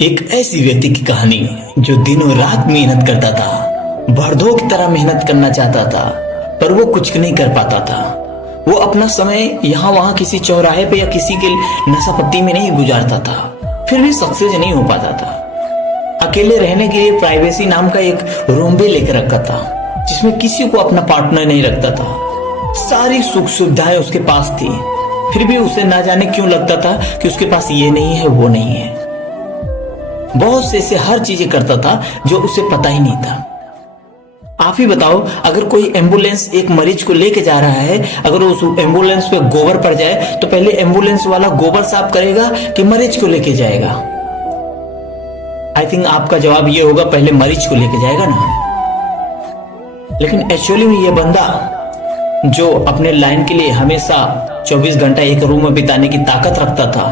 एक ऐसी व्यक्ति की कहानी जो दिनों रात मेहनत करता था, बर्दों की तरह मेहनत करना चाहता था, पर वो कुछ नहीं कर पाता था। वो अपना समय यहाँ वहां किसी चौराहे पे या किसी के नशा में नहीं गुजारता था, फिर भी सक्सेस नहीं हो पाता था। अकेले रहने के लिए प्राइवेसी नाम का एक रूम भी लेकर रखा था, जिसमें किसी को अपना पार्टनर नहीं रखता था। सारी सुख सुविधाएं उसके पास थी, फिर भी उसे ना जाने क्यों लगता था कि उसके पास ये नहीं है, वो नहीं है। बहुत से ऐसे हर चीजें करता था जो उसे पता ही नहीं था। आप ही बताओ, अगर कोई एम्बुलेंस एक मरीज को लेके जा रहा है, अगर उस एम्बुलेंस पे गोबर पड़ जाए तो पहले एम्बुलेंस वाला गोबर साफ करेगा कि मरीज को लेके जाएगा? आई थिंक आपका जवाब ये होगा, पहले मरीज को लेके जाएगा ना। लेकिन एक्चुअली में ये बंदा जो अपने लाइन के लिए हमेशा 24 घंटा एक रूम में बिताने की ताकत रखता था,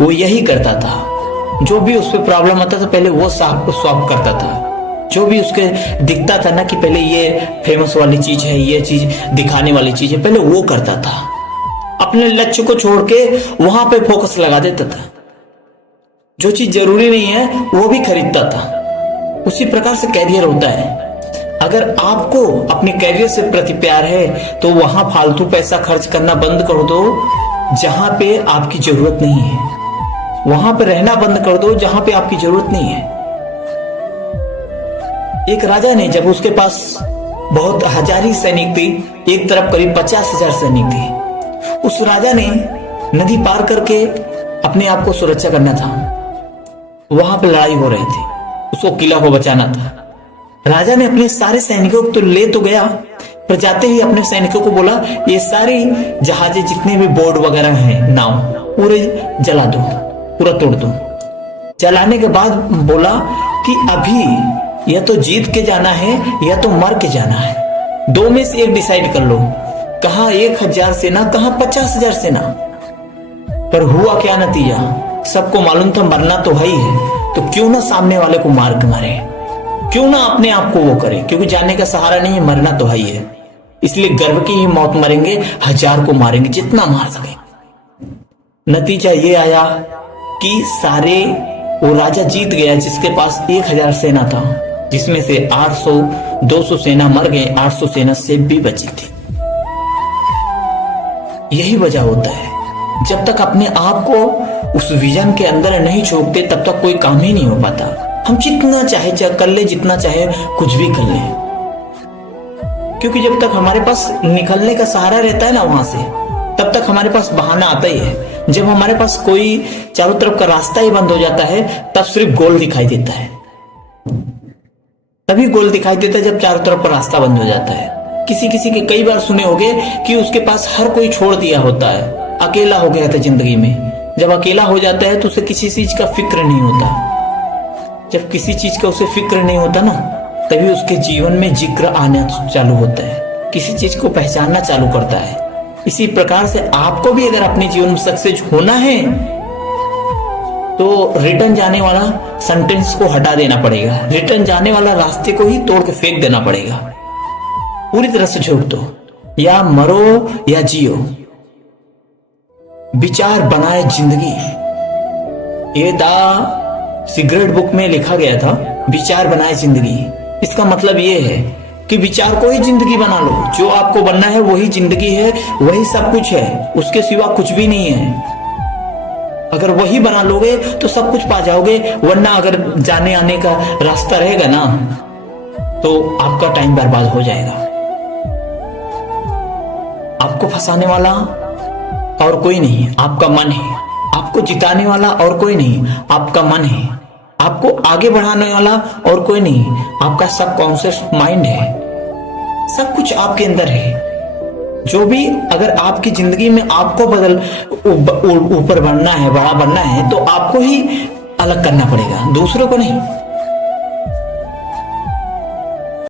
वो यही करता था। जो भी उस पर प्रॉब्लम आता था पहले वो सॉल्व करता था। जो भी उसके दिखता था ना कि पहले ये फेमस वाली चीज है, ये चीज दिखाने वाली चीज है, पहले वो करता था। अपने लक्ष्य को छोड़ के वहां पे फोकस लगा देता था। जो चीज जरूरी नहीं है वो भी खरीदता था। उसी प्रकार से कैरियर होता है। अगर आपको अपने कैरियर से प्रति प्यार है तो वहां फालतू पैसा खर्च करना बंद कर दो जहां पे आपकी जरूरत नहीं है। वहां पे रहना बंद कर दो जहां पे आपकी जरूरत नहीं है। एक राजा ने, जब उसके पास बहुत हजारी सैनिक थी, एक तरफ करीब 50,000 सैनिक थे, उस राजा ने नदी पार करके अपने आप को सुरक्षा करना था। वहां पे लड़ाई हो रही थी, उसको किला को बचाना था। राजा ने अपने सारे सैनिकों को तो ले तो गया, पर जाते ही अपने सैनिकों को बोला, ये सारी जहाजें जितने भी बोर्ड वगैरह हैं, नाव, पूरे जला दो, पूरा तोड़ दो। जलाने के बाद बोला कि अभी या तो जीत के जाना है या तो मर के जाना है, दो में से एक डिसाइड कर लो। कहा 1,000 सेना, कहा 50,000 सेना। पर हुआ क्या नतीजा? सबको मालूम था मरना तो है ही है, तो क्यों ना सामने वाले को मार के मारे, क्यों ना अपने आप को वो करे, क्योंकि जाने का सहारा नहीं है, मरना तो है ही है। इसलिए गर्व की ही मौत मरेंगे, 1000 को मारेंगे, जितना मार सके। नतीजा ये आया कि सारे वो राजा जीत गया जिसके पास 1,000 सेना था, जिसमें से 200 सेना मर गए, 800 सेना से भी बची थी। यही वजह होता है, जब तक अपने आप को उस विजन के अंदर नहीं झोंकते तब तक कोई काम ही नहीं हो पाता। हम जितना चाहे कर ले, जितना चाहे कुछ भी कर ले, क्योंकि जब तक हमारे पास निकलने का सहारा रहता है ना वहां से, तब तक हमारे पास बहाना आता ही है। जब हमारे पास कोई चारों तरफ का रास्ता ही बंद हो जाता है, तब सिर्फ गोल दिखाई देता है। तभी गोल दिखाई देता है जब चारों तरफ का रास्ता बंद हो जाता है। किसी किसी के कई बार सुने होंगे कि उसके पास हर कोई छोड़ दिया होता है, अकेला हो गया था जिंदगी में। जब अकेला हो जाता है तो उसे किसी चीज का फिक्र नहीं होता। जब किसी चीज का उसे फिक्र नहीं होता ना, तभी उसके जीवन में जिक्र आना चालू होता है, किसी चीज को पहचानना चालू करता है। इसी प्रकार से आपको भी अगर अपने जीवन में सक्सेस होना है तो रिटर्न जाने वाला सेंटेंस को हटा देना पड़ेगा, रिटर्न जाने वाला रास्ते को ही तोड़ के फेंक देना पड़ेगा। पूरी तरह से झोंक दो, या मरो या जियो, विचार बनाए जिंदगी। ये सिगरेट बुक में लिखा गया था, विचार बनाए जिंदगी। इसका मतलब ये है कि विचार को ही जिंदगी बना लो। जो आपको बनना है वही जिंदगी है, वही सब कुछ है, उसके सिवा कुछ भी नहीं है। अगर वही बना लोगे तो सब कुछ पा जाओगे, वरना अगर जाने आने का रास्ता रहेगा ना तो आपका टाइम बर्बाद हो जाएगा। आपको फंसाने वाला और कोई नहीं, आपका मन है। आपको जिताने वाला और कोई नहीं, आपका मन है। आपको आगे बढ़ाने वाला और कोई नहीं, आपका सबकॉन्शियस माइंड है। सब कुछ आपके अंदर है। जो भी, अगर आपकी जिंदगी में आपको ऊपर बढ़ना है, बड़ा बनना है, तो आपको ही अलग करना पड़ेगा, दूसरों को नहीं।